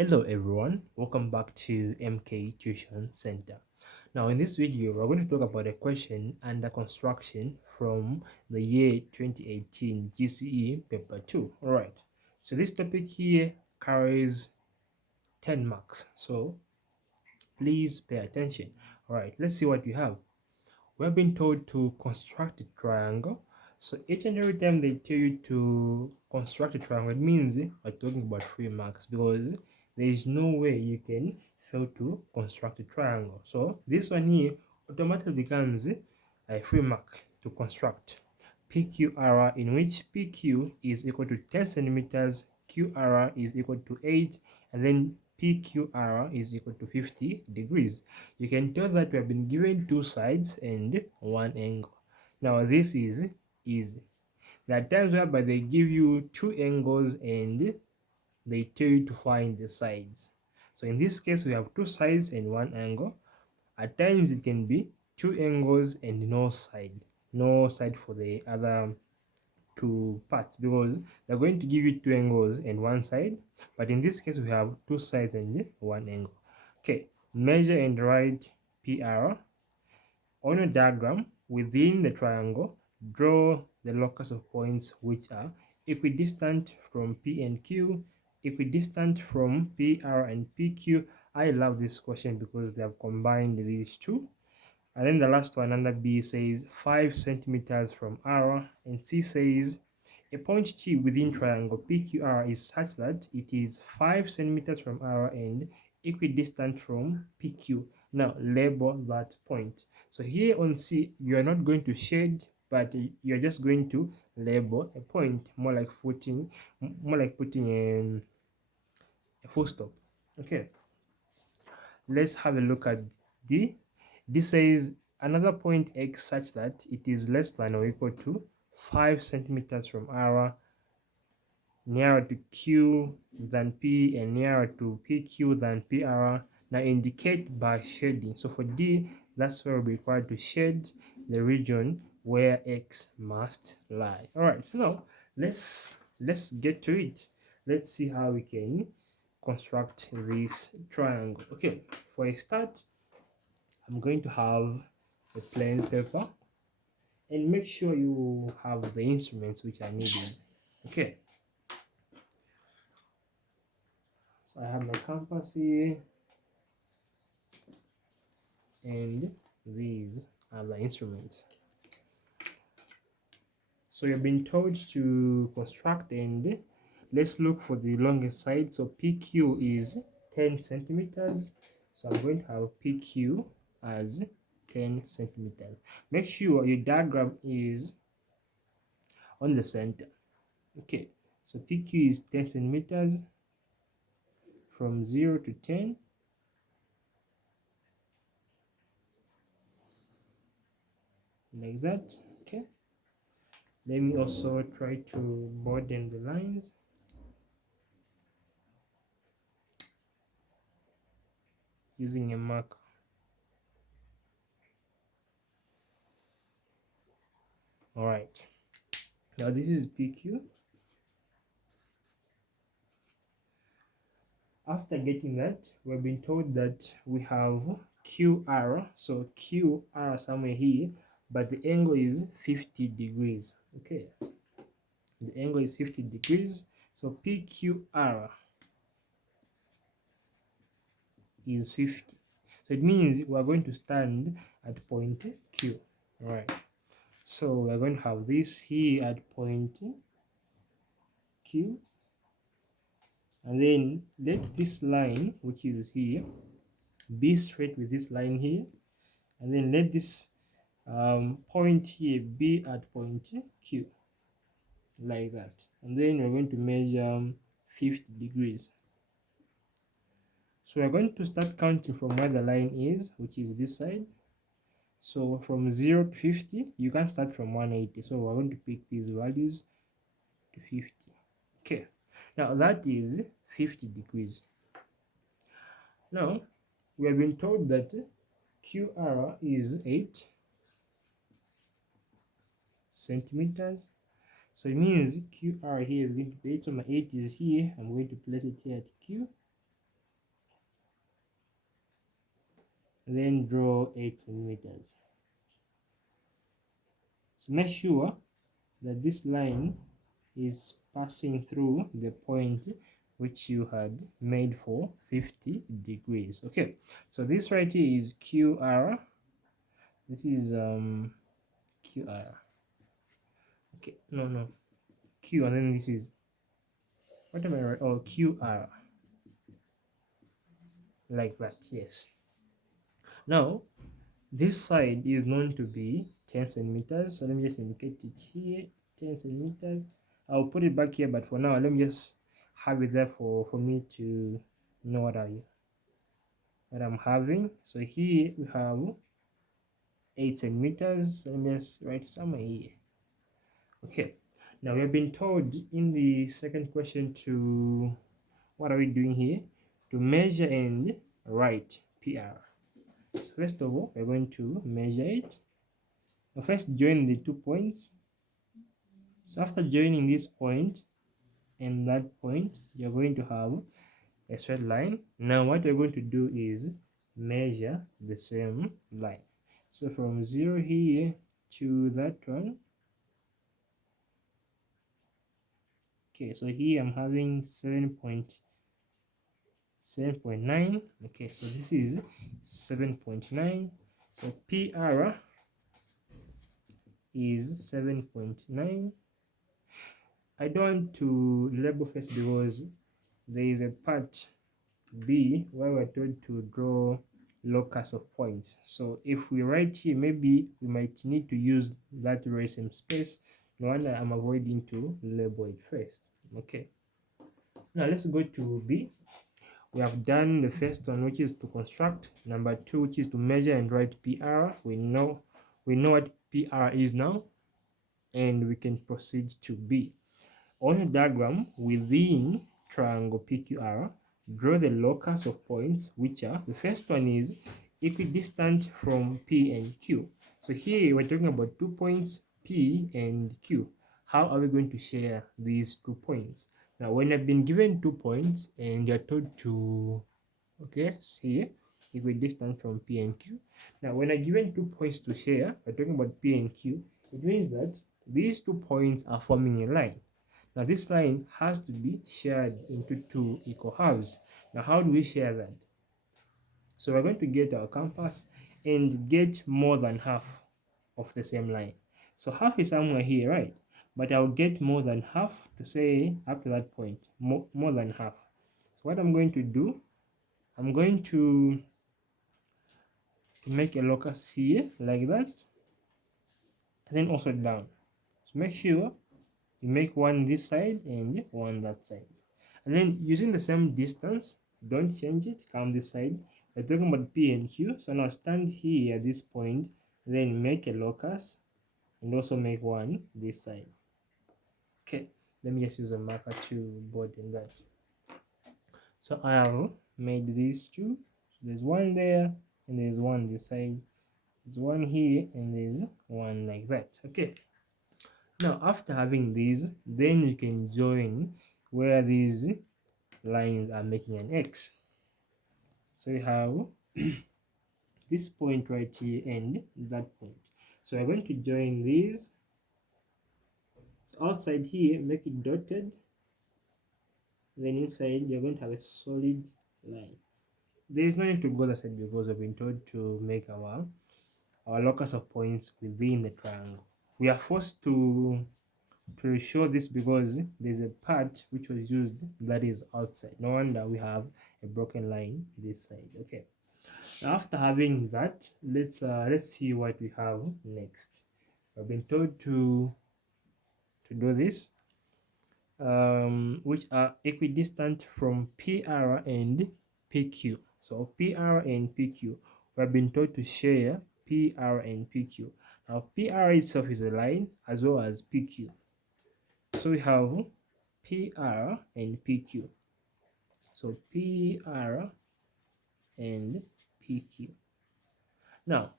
Hello everyone, welcome back to MK Tuition Center. Now in this video, we're going to talk about a question under construction from the year 2018 GCE paper 2. Alright, so this topic here carries 10 marks, so please pay attention. Alright, let's see what you have. We're being told to construct a triangle. So each and every time they tell you to construct a triangle, it means we're talking about 3 marks, because there is no way you can fail to construct a triangle. So this one here automatically becomes a 3 mark to construct. PQR, in which PQ is equal to 10 centimeters, QR is equal to 8, and then PQR is equal to 50 degrees. You can tell that we have been given 2 sides and 1 angle. Now this is easy. There are times whereby they give you 2 angles and they tell you to find the sides. So in this case, we have 2 sides and 1 angle. At times it can be 2 angles and no side for the other 2 parts, because they're going to give you 2 angles and 1 side, but in this case we have 2 sides and 1 angle. Okay, measure and write PR on a diagram. Within the triangle, draw the locus of points which are equidistant from P and Q, equidistant from PR and PQ. I love this question because they have combined these two. And then the last one under B says 5 centimeters from R, and C says a point T within triangle PQR is such that it is 5 centimeters from R and equidistant from PQ. Now label that point. So here on C, you are not going to shade, but you're just going to label a point, more like putting a full stop. Okay, let's have a look at D. This says another point X such that it is less than or equal to 5 centimeters from R, nearer to Q than P, and nearer to PQ than PR. Now indicate by shading. So for D, that's where we'll be required to shade the region where X must lie. All right, so now let's get to it. Let's see how we can construct this triangle. Okay, for a start, I'm going to have a plain paper, and make sure you have the instruments which are needed. Okay, so I have my compass here, and these are the instruments. So you've been told to construct, and let's look for the longest side. So PQ is 10 centimeters. So I'm going to have PQ as 10 centimeters. Make sure your diagram is on the center. Okay, so PQ is 10 centimeters from 0 to 10. Like that. Okay, let me also try to broaden the lines. Using a marker. All right, now this is PQ. After getting that, we've been told that we have QR. So QR somewhere here, but the angle is 50 degrees. Okay, the angle is 50 degrees. So PQR is 50. So it means we're going to stand at point Q. All right, so we're going to have this here at point Q, and then let this line, which is here, be straight with this line here, and then let this point here be at point Q, like that. And then we're going to measure 50 degrees. So we're going to start counting from where the line is, which is this side. So from 0 to 50, you can start from 180. So we're going to pick these values to 50. Okay, now that is 50 degrees. Now we have been told that QR is 8 centimeters. So it means QR here is going to be 8. So my 8 is here. I'm going to place it here at Q. then draw 8 centimeters. So make sure that this line is passing through the point which you had made for 50 degrees. Okay, so this right here is QR. This is QR. Okay, no, Q, and then this is, what am I right? Oh, QR, like that. Yes. Now this side is known to be 10 centimeters, so let me just indicate it here, 10 centimeters. I'll put it back here, but for now let me just have it there for me to know what I'm having. So here we have 8 centimeters, so let me just write somewhere here. Okay, now we have been told in the second question to, what are we doing here? To measure and write PR. So first of all, we're going to measure it. Now first join the 2 points. So after joining this point and that point, you're going to have a straight line. Now what you're going to do is measure the same line. So from 0 here to that one. Okay, so here I'm having 7.9. Okay, so this is 7.9. So PR is 7.9. I don't want to label first because there is a part B where we're told to draw locus of points. So if we write here, maybe we might need to use that very same space. No wonder I'm avoiding to label it first. Okay, now let's go to B. We have done the first one, which is to construct. Number 2, which is to measure and write PR. We know what PR is now, and we can proceed to B. On a diagram within triangle PQR, draw the locus of points, which are, the first one is equidistant from P and Q. So here we're talking about 2 points, P and Q. How are we going to share these 2 points? Now, when I've been given 2 points and you're told to, okay, see, equidistant from P and Q. Now, when I'm given 2 points to share, we're talking about P and Q, it means that these 2 points are forming a line. Now this line has to be shared into 2 equal halves. Now how do we share that? So we're going to get our compass and get more than half of the same line. So half is somewhere here, right? But I'll get more than half to say up to that point, more than half. So what I'm going to do, I'm going to make a locus here like that, and then also down. So make sure you make one this side and one that side. And then using the same distance, don't change it, come this side. We're talking about P and Q. So now stand here at this point, then make a locus and also make one this side. Okay, let me just use a marker to broaden that. So I have made these 2. So there's one there and there's one this side. There's one here and there's one like that. Okay. Now after having these, then you can join where these lines are making an X. So we have this point right here and that point. So we're going to join these. So outside here, make it dotted. Then inside, you're going to have a solid line. There is no need to go that side because we've been told to make our locus of points within the triangle. We are forced to show this because there's a part which was used that is outside. No wonder we have a broken line this side. Okay. After having that, let's see what we have next. I've been told to do this, which are equidistant from PR and PQ. So PR and PQ, we've been told to share PR and PQ. Now PR itself is a line as well as PQ. So we have PR and PQ. So PR and PQ. Now,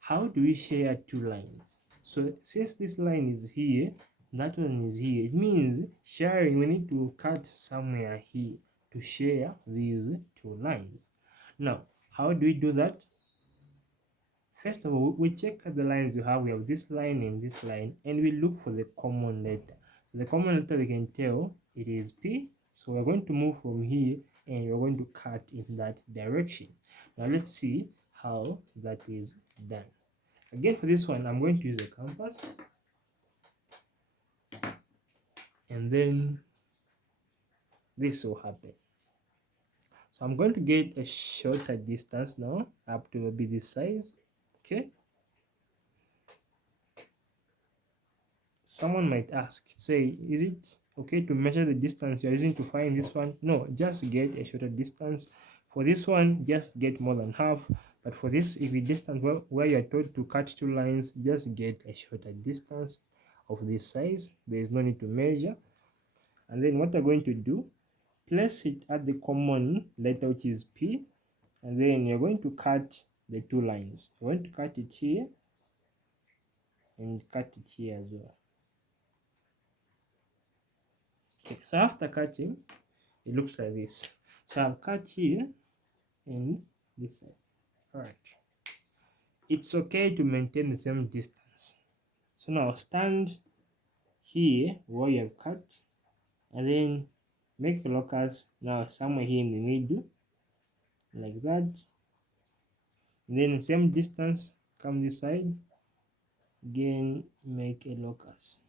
how do we share 2 lines? So since this line is here, that one is here, it means sharing, we need to cut somewhere here to share these 2 lines. Now, how do we do that? First of all, we check the lines you have. We have this line and this line, and we look for the common letter. So the common letter, we can tell it is P. So we're going to move from here and we're going to cut in that direction. Now let's see how that is done. Again, for this one, I'm going to use a compass, and then this will happen. So I'm going to get a shorter distance now, up to maybe this size. Okay. Someone might ask, say, is it okay to measure the distance you're using to find this one? No, just get a shorter distance. For this one, just get more than half. But for this, if you distance where you're told to cut two lines, just get a shorter distance of this size. There is no need to measure. And then what you're going to do, place it at the common letter, which is P, and then you're going to cut the two lines. You're going to cut it here and cut it here as well. Okay, so after cutting, it looks like this. So I've cut here and this side. All right. It's okay to maintain the same distance. So now stand here where you have cut, and then make the locus now somewhere here in the middle, like that. And then same distance, come this side, again make a locus.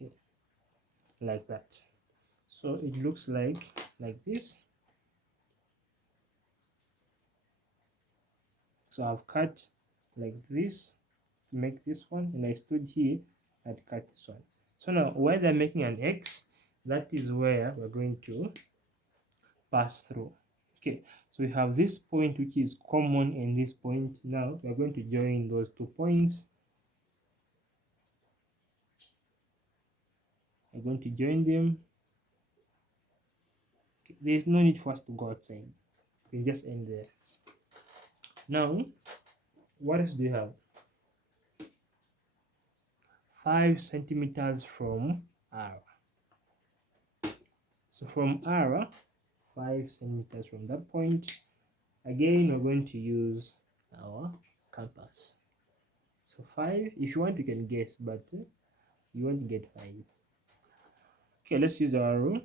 Okay, like that. So it looks like this. So I've cut like this to make this one, and I stood here and cut this one. So now where they're making an X, that is where we're going to pass through. Okay, so we have this point which is common and this point. Now we're going to join those 2 points. We're going to join them. Okay, there's no need for us to go outside. We can just end there. Now, what else do you have? 5 centimeters from R. So from R, 5 centimeters from that point. Again, we're going to use our compass. So 5, if you want, you can guess, but you won't get 5. Okay, let's use our rule.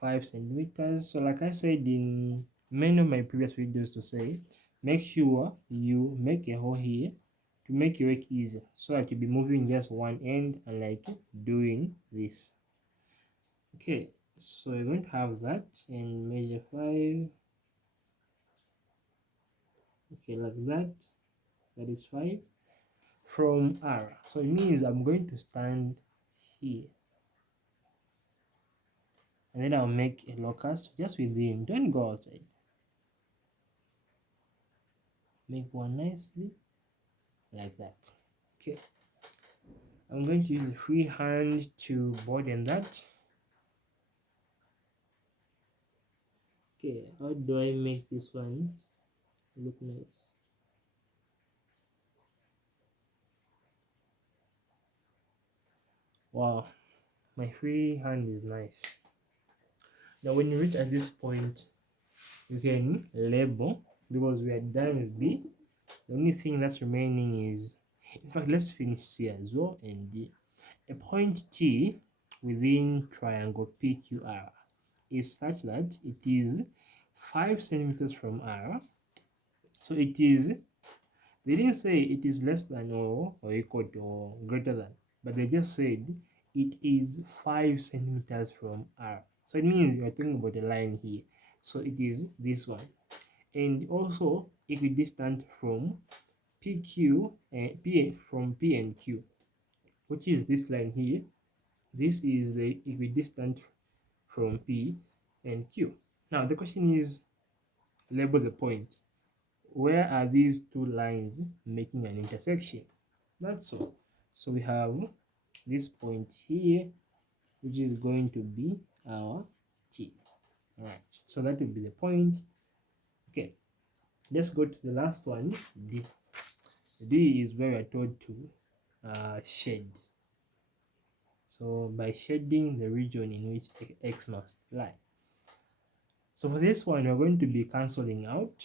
5 centimeters. So like I said in many of my previous videos to say, make sure you make a hole here to make your work easier, so that you'll be moving just one end, and like doing this. Okay, so you're going to have that and measure 5. Okay, like that. That is 5 from R. So it means I'm going to stand here, and then I'll make a locus just within. Don't go outside. Make one nicely like that. Okay, I'm going to use a free hand to broaden that. Okay, how do I make this one look nice? Wow, my free hand is nice. Now when you reach at this point, you can label, because we are done with B. The only thing that's remaining is, in fact, let's finish C as well, and D. A point T within triangle PQR is such that it is 5 centimeters from R. So it is, they didn't say it is less than or equal to or greater than, but they just said it is 5 centimeters from R. So it means you're talking about a line here. So it is this one. And also equidistant from PQ and P and Q, which is this line here. This is the equidistant from P and Q. Now the question is, label the point. Where are these two lines making an intersection? That's all. So we have this point here, which is going to be our T. All right, so that will be the point. Okay, let's go to the last one, D. D is where we are told to shade. So by shading the region in which X must lie. So for this one, we're going to be cancelling out.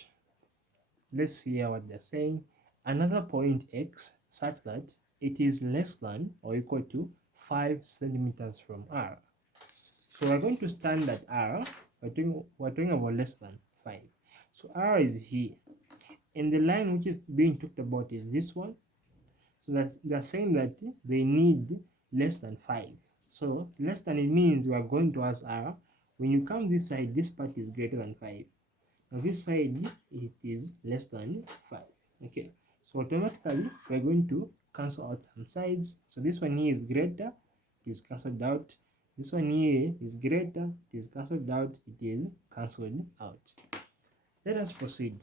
Let's hear what they're saying. Another point x such that it is less than or equal to 5 centimeters from R. So we're going to stand at R. We're talking about less than 5. So R is here. And the line which is being talked about is this one. So that they're saying that they need less than 5. So less than, it means we are going towards R. When you come this side, this part is greater than 5. Now this side, it is less than 5. Okay, so automatically we're going to cancel out some sides. So this one here is greater, it is cancelled out. This one here is greater, it is cancelled out, it is cancelled out. Let us proceed.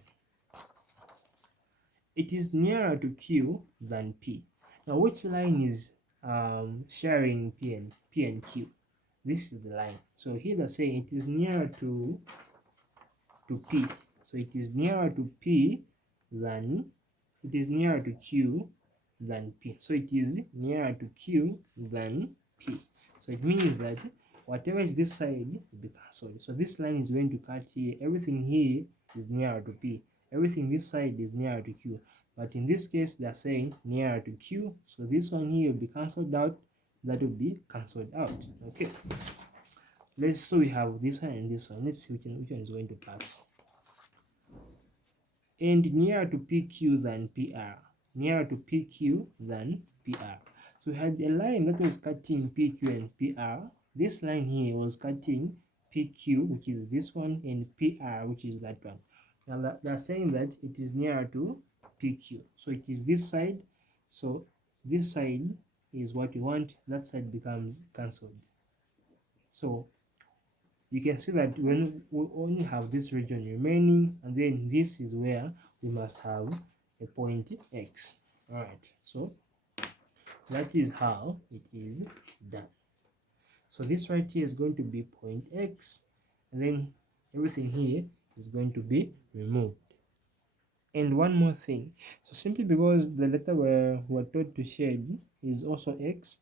It is nearer to Q than P. Now which line is sharing P and Q? This is the line. So here they're saying it is nearer to P. So it is nearer to P than, it is nearer to Q than P. So it is nearer to Q than P. So it means that whatever is this side will be cancelled. So this line is going to cut here. Everything here is nearer to P. Everything this side is nearer to Q. But in this case, they are saying nearer to Q. So this one here will be cancelled out. That will be cancelled out. Okay. So we have this one and this one. Let's see which one is going to pass. And nearer to PQ than PR. Nearer to PQ than PR. So we had a line that was cutting PQ and PR. This line here was cutting PQ, which is this one, and PR, which is that one. Now they're saying that it is nearer to PQ. So it is this side. So this side is what we want. That side becomes cancelled. So you can see that when we only have this region remaining, and then this is where we must have a point x. All right, so that is how it is done. So this right here is going to be point x, and then everything here is going to be removed. And one more thing, so simply because the letter we're taught to shade is also x,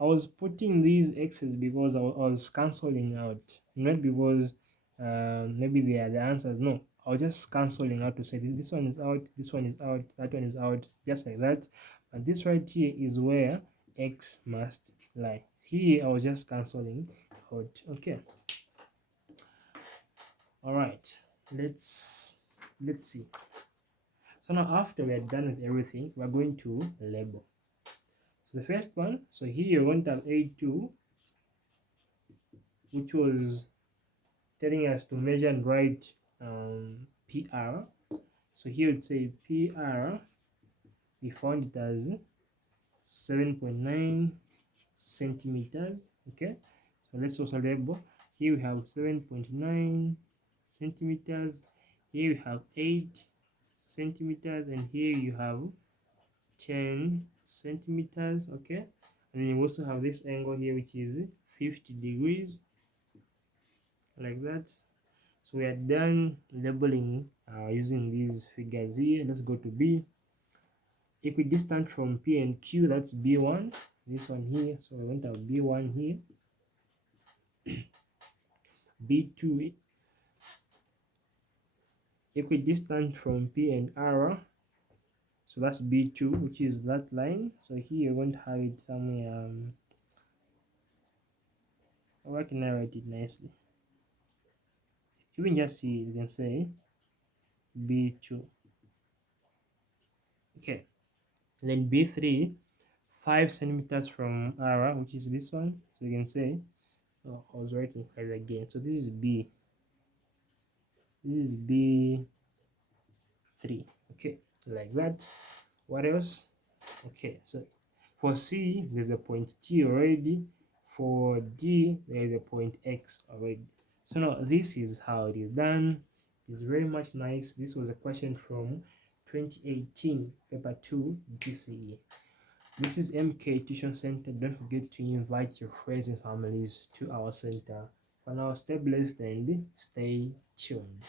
I was putting these x's because I was cancelling out, not because maybe they are the answers. No, I was just cancelling out to say this one is out, this one is out, that one is out, just like that. And this right here is where x must lie. Here I was just cancelling out. Okay. All right. Let's see. So now after we are done with everything, we're going to label. So the first one, so here you want to have A2, which was telling us to measure and write PR. So here it say PR, we found it as 7.9 centimeters. Okay, so let's also label. Here we have 7.9 centimeters, here we have 8 centimeters, and here you have 10 centimeters. Okay, and then you also have this angle here, which is 50 degrees, like that. So we are done labeling using these figures here. Let's go to B. Equidistant from P and Q, that's B1, this one here. So we're going to have B1 here. B2, equidistant from P and R. So that's B2, which is that line. So here we're going to have it somewhere. How can I write it nicely? You can just see, you can say B2. Okay. And then B3, 5 centimeters from R, which is this one. So you can say, oh, I was writing 5 again. So this is B. This is B3. Okay, like that. What else? Okay, so for C, there's a point T already. For D, there is a point X already. So now this is how it is done. It's very much nice. This was a question from 2018 paper 2 GCE. This is MK Tuition Center. Don't forget to invite your friends and families to our center. For now, stay blessed and stay tuned.